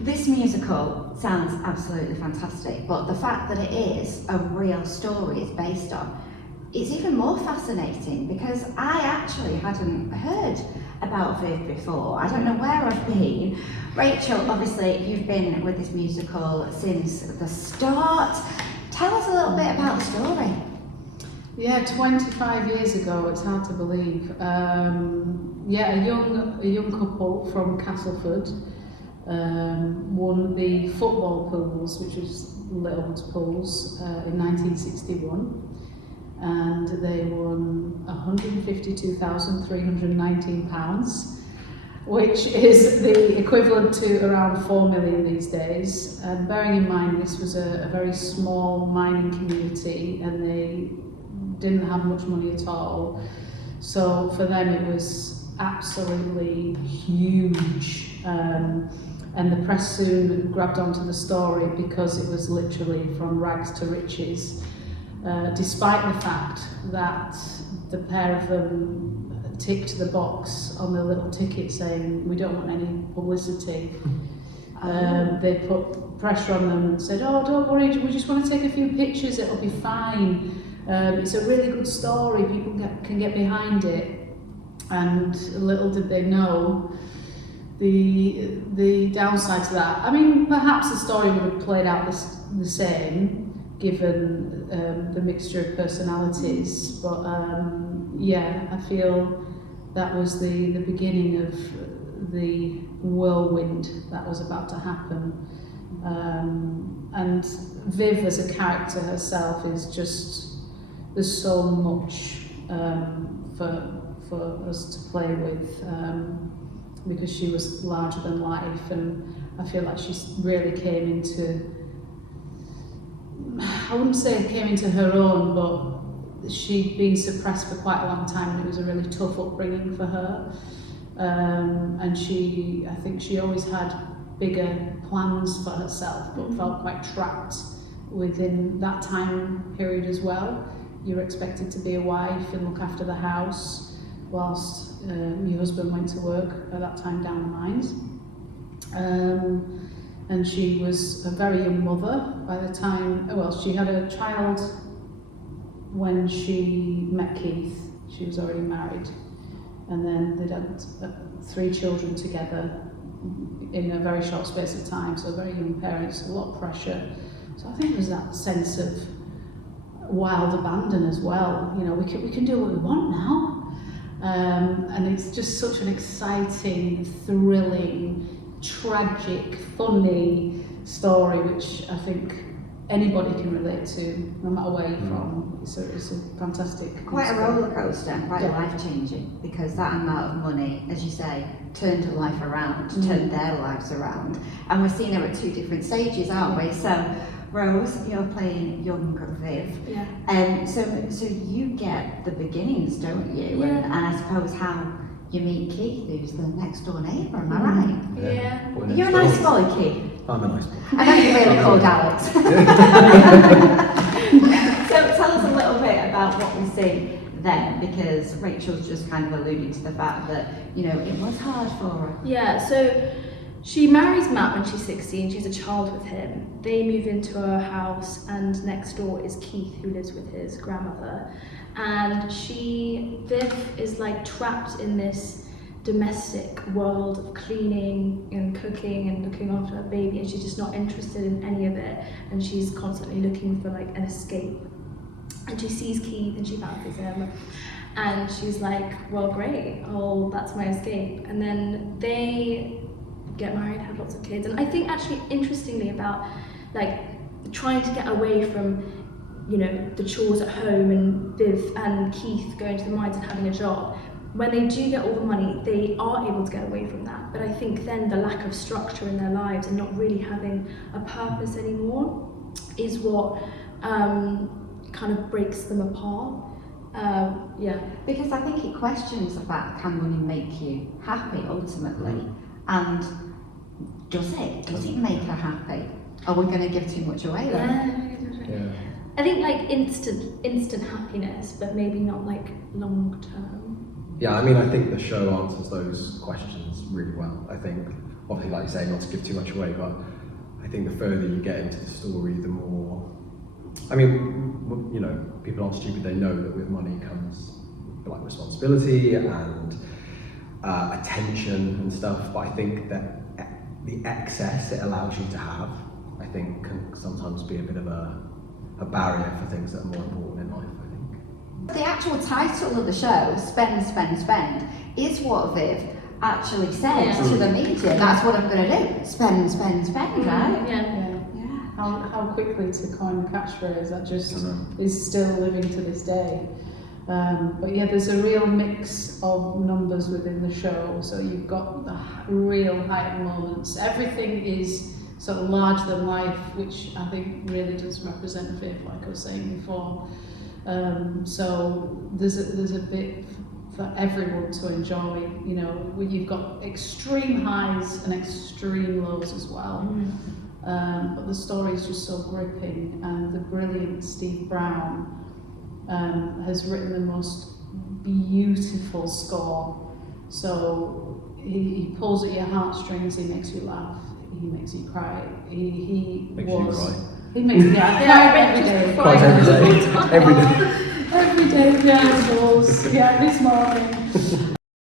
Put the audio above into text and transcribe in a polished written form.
This musical sounds absolutely fantastic, but the fact that it is a real story it's based on, it's even more fascinating because I actually hadn't heard about Viv before. I don't know where I've been. Rachel, obviously you've been with this musical since the start. Tell us a little bit about the story. Yeah, 25 years ago, it's hard to believe. A young couple from Castleford won the football pools, which was Littlewood's pools, in 1961. And they won £152,319, which is the equivalent to around 4 million these days. And bearing in mind this was a very small mining community and they didn't have much money at all. So for them it was absolutely huge. And the press soon grabbed onto the story because it was literally from rags to riches. Despite the fact that the pair of them ticked the box on their little ticket saying we don't want any publicity. They put pressure on them and said, oh, don't worry, we just want to take a few pictures, it'll be fine. It's a really good story, people can get behind it. And little did they know the downside to that. I mean, perhaps the story would have played out the same given the mixture of personalities, but I feel that was the beginning of the whirlwind that was about to happen. And Viv as a character herself is just, there's so much for us to play with, because she was larger than life, and I feel like she really came into, I wouldn't say it came into her own, but she'd been suppressed for quite a long time and it was a really tough upbringing for her. And I think she always had bigger plans for herself, but felt quite trapped within that time period as well. You're expected to be a wife and look after the house whilst your husband went to work at that time down the mines. And she was a very young mother by the time, she had a child when she met Keith. She was already married. And then they'd had 3 children together in a very short space of time, so very young parents, a lot of pressure. So I think there's that sense of wild abandon as well. You know, we can do what we want now. And it's just such an exciting, thrilling, tragic, funny story, which I think anybody can relate to, no matter where you're from. It's a fantastic. Quite a roller coaster, quite life changing, because that amount of money, as you say, turned her life around, turned their lives around, and we're seeing her at 2 different stages, aren't we? So, Rose, you're playing young Viv, so you get the beginnings, don't you? Yeah. And I suppose how you meet Keith, who's the next door neighbour, am I right? Yeah. You're a nice boy, Keith. I'm a nice boy. I know you're really called Alex. So tell us a little bit about what we see then, because Rachel's just kind of alluded to the fact that, you know, it was hard for her. Yeah, so she marries Matt when she's 16, she has a child with him. They move into her house and next door is Keith, who lives with his grandmother. And Viv is like trapped in this domestic world of cleaning and cooking and looking after her baby, and she's just not interested in any of it, and she's constantly looking for like an escape. And she sees Keith and she fancies him, and she's like, well, great, that's my escape. And then they get married, have lots of kids. And I think actually interestingly about like trying to get away from, you know, the chores at home and Viv and Keith going to the mines and having a job, when they do get all the money, they are able to get away from that. But I think then the lack of structure in their lives and not really having a purpose anymore is what kind of breaks them apart. Because I think it questions about, can money make you happy ultimately? And does it make her happy? Are we going to give too much away then? Yeah. I think like instant happiness, but maybe not like long term. Yeah, I mean, I think the show answers those questions really well. I think obviously, like you say, not to give too much away, but I think the further you get into the story, the more, I mean, you know, people aren't stupid, they know that with money comes like responsibility and attention and stuff, but I think that the excess it allows you to have, I think, can sometimes be a bit of a barrier for things that are more important in life, I think. The actual title of the show, Spend, Spend, Spend, is what Viv actually says to the media. That's what I'm going to do. Spend, spend, spend, right? Yeah. How quickly to coin the catchphrase that just is still living to this day. But yeah, there's a real mix of numbers within the show. So you've got the real heightened moments. Everything is sort of larger than life, which I think really does represent Viv, like I was saying before. So there's a bit for everyone to enjoy. You know, where you've got extreme highs and extreme lows as well. But the story is just so gripping, and the brilliant Steve Brown has written the most beautiful score. So he pulls at your heartstrings, he makes you laugh, he makes you cry. He Makes you cry. He makes me cry. Every day. Cries every day. Every day. Every day behind the walls. Yeah, this morning.